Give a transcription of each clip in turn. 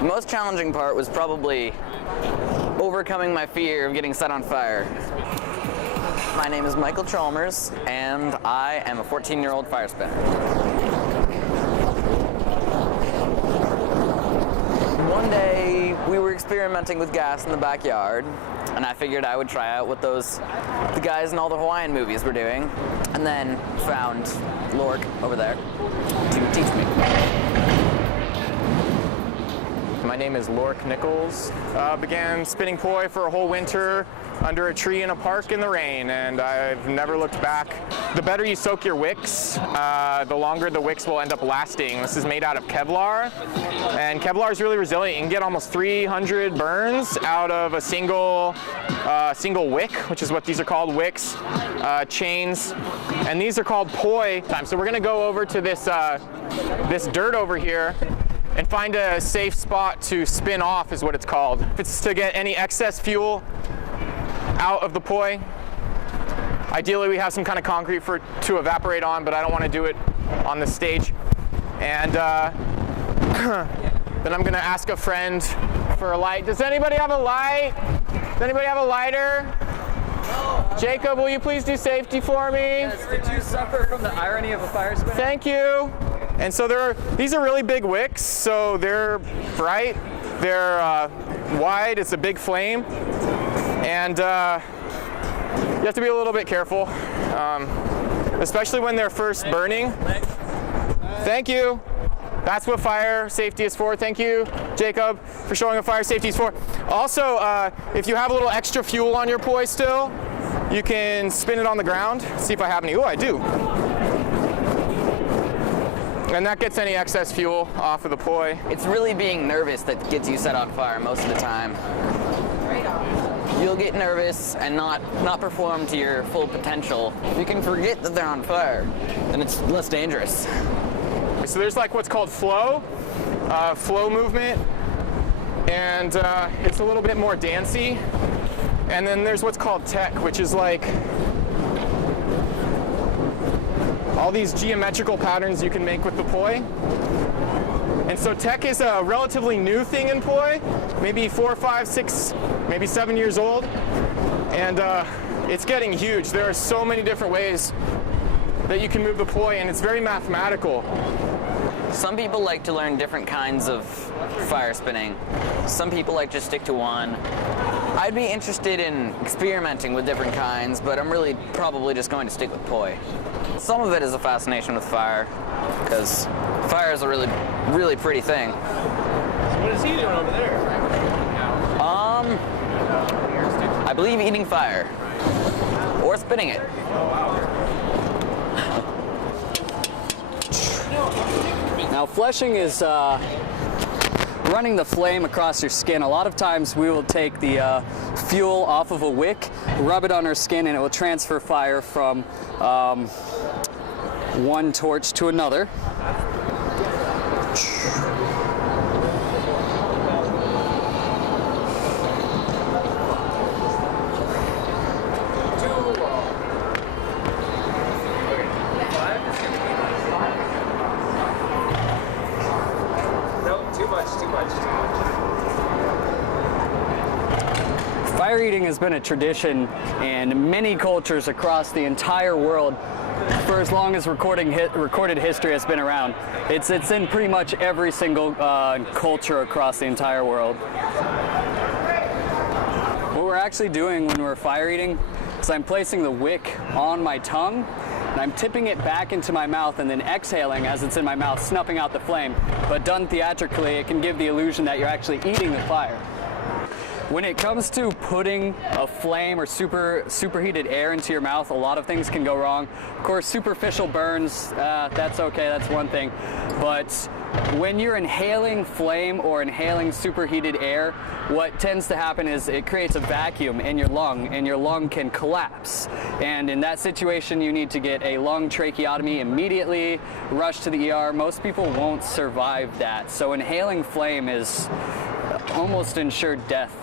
The most challenging part was probably overcoming my fear of getting set on fire. My name is Michael Chalmers, and I am a 14-year-old fire spinner. One day, we were experimenting with gas in the backyard, and I figured I would try out what the guys in all the Hawaiian movies were doing, and then found Lork over there to teach me. My name is Lork Nichols. Began spinning poi for a whole winter under a tree in a park in the rain, and I've never looked back. The better you soak your wicks, the longer the wicks will end up lasting. This is made out of Kevlar, and Kevlar is really resilient. You can get almost 300 burns out of a single wick, which is what these are called, wicks, chains, and these are called poi. So we're gonna go over to this dirt over here and find a safe spot to spin off, is what it's called. It's to get any excess fuel out of the poi. Ideally, we have some kind of concrete to evaporate on, but I don't want to do it on the stage. And then I'm going to ask a friend for a light. Does anybody have a light? Does anybody have a lighter? No. Jacob, will you please do safety for me? Yes, did you suffer from the irony of a fire spinner? Thank you. And so these are really big wicks, so they're bright, they're wide, it's a big flame, and you have to be a little bit careful, especially when they're first burning. Thank you. That's what fire safety is for. Thank you, Jacob, for showing what fire safety is for. Also, if you have a little extra fuel on your poi still, you can spin it on the ground. See if I have any. Oh, I do. And that gets any excess fuel off of the poi. It's really being nervous that gets you set on fire most of the time. You'll get nervous and not perform to your full potential. You can forget that they're on fire, and it's less dangerous. So there's like what's called flow movement, and it's a little bit more dancey. And then there's what's called tech, which is like all these geometrical patterns you can make with the poi. And so tech is a relatively new thing in poi, maybe 4, 5, 6, maybe 7 years old. And it's getting huge. There are so many different ways that you can move the poi, and it's very mathematical. Some people like to learn different kinds of fire spinning. Some people like to stick to one. I'd be interested in experimenting with different kinds, but I'm really probably just going to stick with poi. Some of it is a fascination with fire, because fire is a really, really pretty thing. So what is he doing over there? I believe eating fire. Or spinning it. Now, fleshing is running the flame across your skin. A lot of times we will take the fuel off of a wick, rub it on our skin, and it will transfer fire from one torch to another. Fire eating has been a tradition in many cultures across the entire world for as long as recorded history has been around. It's in pretty much every single culture across the entire world. What we're actually doing when we're fire eating is I'm placing the wick on my tongue, and I'm tipping it back into my mouth and then exhaling as it's in my mouth, snuffing out the flame. But done theatrically, it can give the illusion that you're actually eating the fire. When it comes to putting a flame or superheated air into your mouth, a lot of things can go wrong. Of course, superficial burns, that's okay, that's one thing. But when you're inhaling flame or inhaling superheated air, what tends to happen is it creates a vacuum in your lung, and your lung can collapse. And in that situation, you need to get a lung tracheotomy immediately, rush to the ER. Most people won't survive that. So inhaling flame is almost ensured death.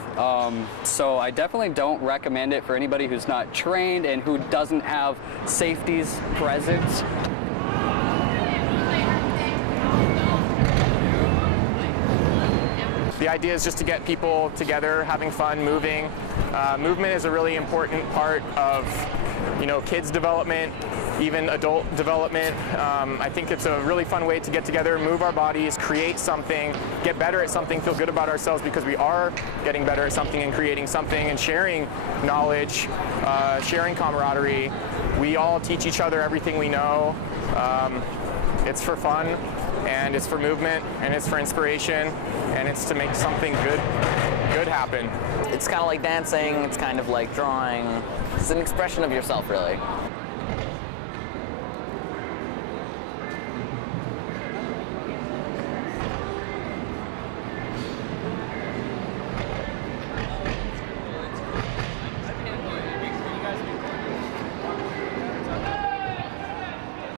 So I definitely don't recommend it for anybody who's not trained and who doesn't have safeties present. The idea is just to get people together, having fun, moving. Movement is a really important part of, kids' development, even adult development. I think it's a really fun way to get together, move our bodies, create something, get better at something, feel good about ourselves because we are getting better at something and creating something and sharing knowledge, sharing camaraderie. We all teach each other everything we know. It's for fun, and it's for movement, and it's for inspiration, and it's to make something good happen. It's kind of like dancing, it's kind of like drawing. It's an expression of yourself, really.